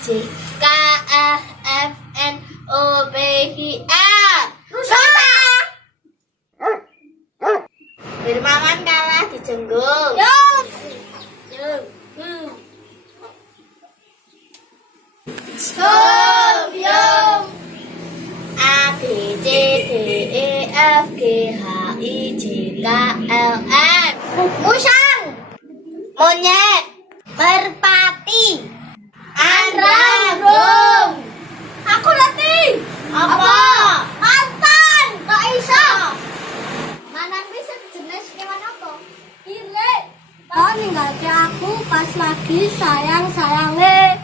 J K L M N O P Q R. Rusa. Bermangan kalah dijenggung. Yung. Yung. A B C D E F G H I J K L M. Musang. Monyet. Merpati. Andra. Burung. Aku nanti. Apa? Mantan. Kak Isa. Mantan bisa jenis hewan apa? Kile. Kau ninggalin aku pas lagi sayang-sayangnya.